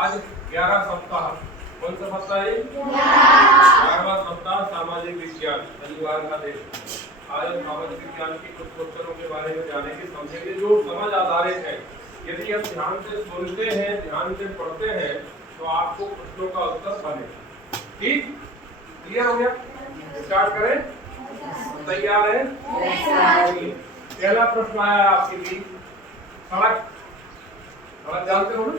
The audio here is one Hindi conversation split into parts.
आज 11 सप्ताह, कौन सा सप्ताह है? 11वां सप्ताह सामाजिक विज्ञान, शनिवार का दिन। आज हम सामाजिक विज्ञान के कुछ क्वेश्चनों के बारे में जानेंगे, समझेंगे जो समझ आधारित है। यदि हम ध्यान से सुनते हैं, ध्यान से पढ़ते हैं तो आपको प्रश्नों का उत्तर बनेगा। ठीक, क्लियर हो गया? स्टार्ट करें, तैयार है? पहला प्रश्न आया आपके लिए, सड़क जानते हो ना?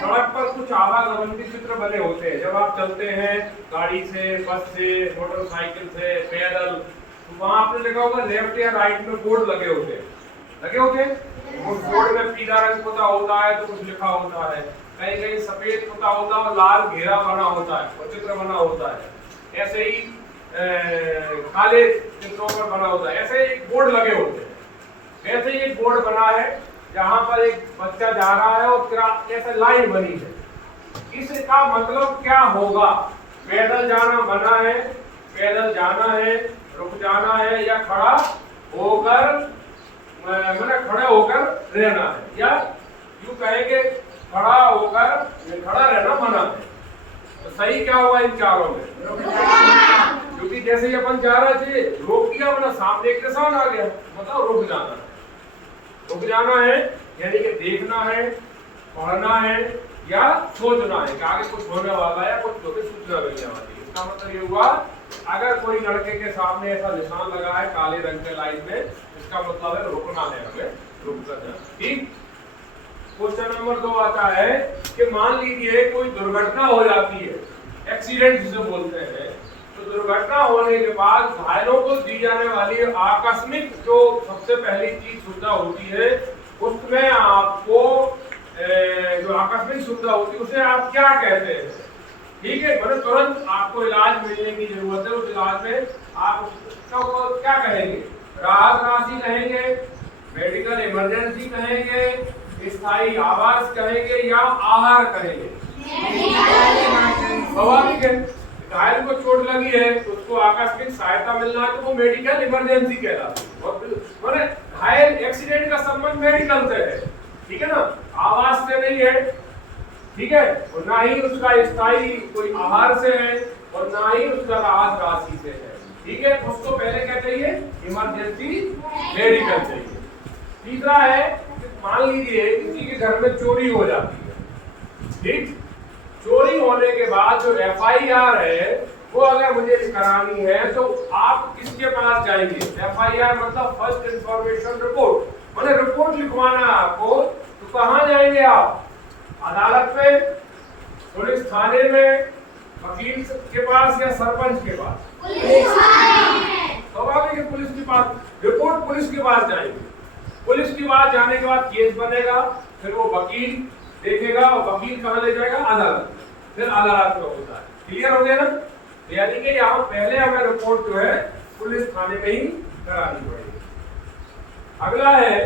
सड़क पर कुछ आवागमन के चित्र बने होते हैं। जब आप चलते हैं गाड़ी से, बस से, मोटरसाइकिल से, पैदल, तो वहां आपने देखा होगा लेफ्ट या राइट में बोर्ड लगे होते हैं। उस बोर्ड में पीला रंग पुता होता है तो कुछ लिखा होता है, कहीं कहीं सफेद पुता होता है और लाल घेरा बना होता है और चित्र बना होता है। ऐसे ही काले चित्रों पर बना होता है। ऐसे एक बोर्ड लगे होते हैं। ऐसे ही एक बोर्ड बना है जहां पर एक बच्चा जा रहा है और ऐसे लाइन बनी है। इसका मतलब क्या होगा? पैदल जाना मना है, पैदल जाना है, रुक जाना है, या खड़ा होकर खड़े होकर रहना है, या यूं कहेंगे खड़ा रहना मना है। तो सही क्या होगा इन चारों में? क्योंकि जैसे ही अपन जा रहे थे रोक दिया, अपना सामने एक किसान आ गया, मतलब रुक जाना है। रुक जाना है यानी कि देखना है, पढ़ना है या सोचना है कि आगे कुछ होने वाला है या कुछ सूचना मिलने वाली है। इसका मतलब ये हुआ अगर कोई लड़के के सामने ऐसा निशान लगा है काले रंग के लाइन में, इसका मतलब है रुकना है, हमें रुक जाना। ठीक, क्वेश्चन नंबर 2 आता है कि मान लीजिए कोई दुर्घटना हो जाती है, एक्सीडेंट जिसे बोलते हैं। तो दुर्घटना होने के बाद घायलों को दी जाने वाली आकस्मिक जो सबसे पहली चीज सुविधा होती है, उसमें आपको जो आकस्मिक सुविधा होती है उसे आप क्या कहते हैं? ठीक है, मतलब तुरंत आपको इलाज मिलने की जरूरत है। उस इलाज में आप उसको क्या कहेंगे? राहत राशि कहेंगे, मेडिकल इमरजेंसी कहेंगे, स्थायी आवास कहेंगे या आहार कहेंगे? स्वाभाविक है, घायल को चोट लगी है तो उसको आकस्मिक सहायता मिलना है तो वो मेडिकल इमरजेंसी कहलाती है। घायल एक्सीडेंट का संबंध मेडिकल से है, ठीक है ना, आवास से नहीं है, ठीक है, और ना ही उसका स्थायी कोई आहार से है और ना ही उसका राहत राशि से है। ठीक है, उसको पहले क्या चाहिए? इमरजेंसी मेडिकल चाहिए। तीसरा है, मान लीजिए किसी के घर में चोरी हो जाती है, ठीक, चोरी होने के बाद जो FIR है वो अगर मुझे करानी है तो आप किसके पास जाएंगे? FIR मतलब फर्स्ट इंफॉर्मेशन रिपोर्ट, मतलब रिपोर्ट लिखवाना है आपको, तो कहाँ जाएंगे आप? अदालत में, पुलिस थाने में, वकील के पास या सरपंच के पास? स्वाभाविक है, पुलिस के पास। रिपोर्ट पुलिस के पास जाएंगे। पुलिस के पास जाने के बाद केस बनेगा, फिर वो वकील देखेगा और वकील कहाँ ले जाएगा? अदालत, फिर अदालत में होता है। क्लियर हो गया ना? यानी कि यहाँ पहले हमें रिपोर्ट जो है पुलिस थाने में ही करानी पड़ेगी। अगला है,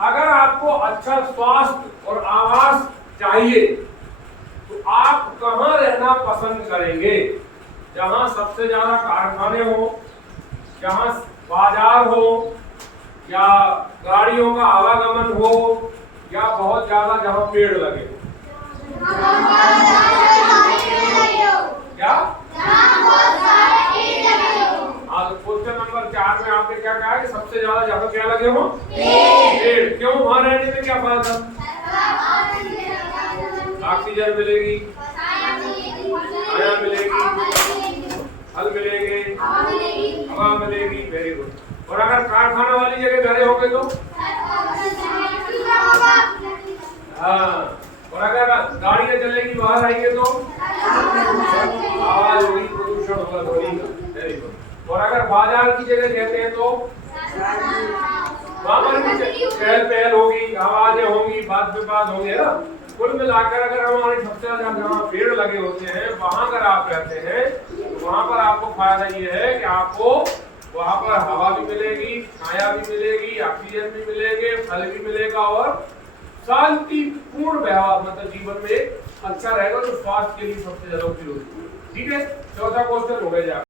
अगर आपको अच्छा स्वास्थ्य और आवास चाहिए तो आप कहाँ रहना पसंद करेंगे? जहाँ सबसे ज्यादा कारखाने हो, जहाँ बाजार हो, या गाड़ियों का आवागमन हो, या बहुत ज्यादा जहाँ पेड़ लगे हो? क्या? हाँ, तो क्वेश्चन नंबर 4 में आपने क्या कहा कि सबसे ज्यादा जहाँ क्या लगे हो? पेड़। क्यों? वहां रहने में क्या फायदा? ऑक्सीजन मिलेगी, छाया मिलेगी, फल मिलेंगे, हवा मिलेगी। Very good. और अगर कारखाना वाली जगह घरे होंगे तो? हाँ, और अगर गाड़ियां चलेगी बाहर आएंगे तो आवाज होगी, प्रदूषण होगा ध्वनि का। Very good. और अगर बाजार की जगह कहते हैं तो वहां पर भी चहल पहल होगी, आवाजें होंगी, बात विवाद होंगे ना। कुल मिलाकर अगर हमारे सबसे ज्यादा जहाँ पेड़ लगे होते हैं वहां अगर आप रहते हैं तो वहां पर आपको फायदा ये है कि आपको वहां पर हवा भी मिलेगी, छाया भी मिलेगी, ऑक्सीजन भी मिलेंगे, फल भी मिलेगा और शांतिपूर्ण व्यवहार, मतलब जीवन में अच्छा रहेगा, जो स्वास्थ्य के लिए सबसे ज्यादा उपयोगी है। ठीक है, चौथा क्वेश्चन हो गया।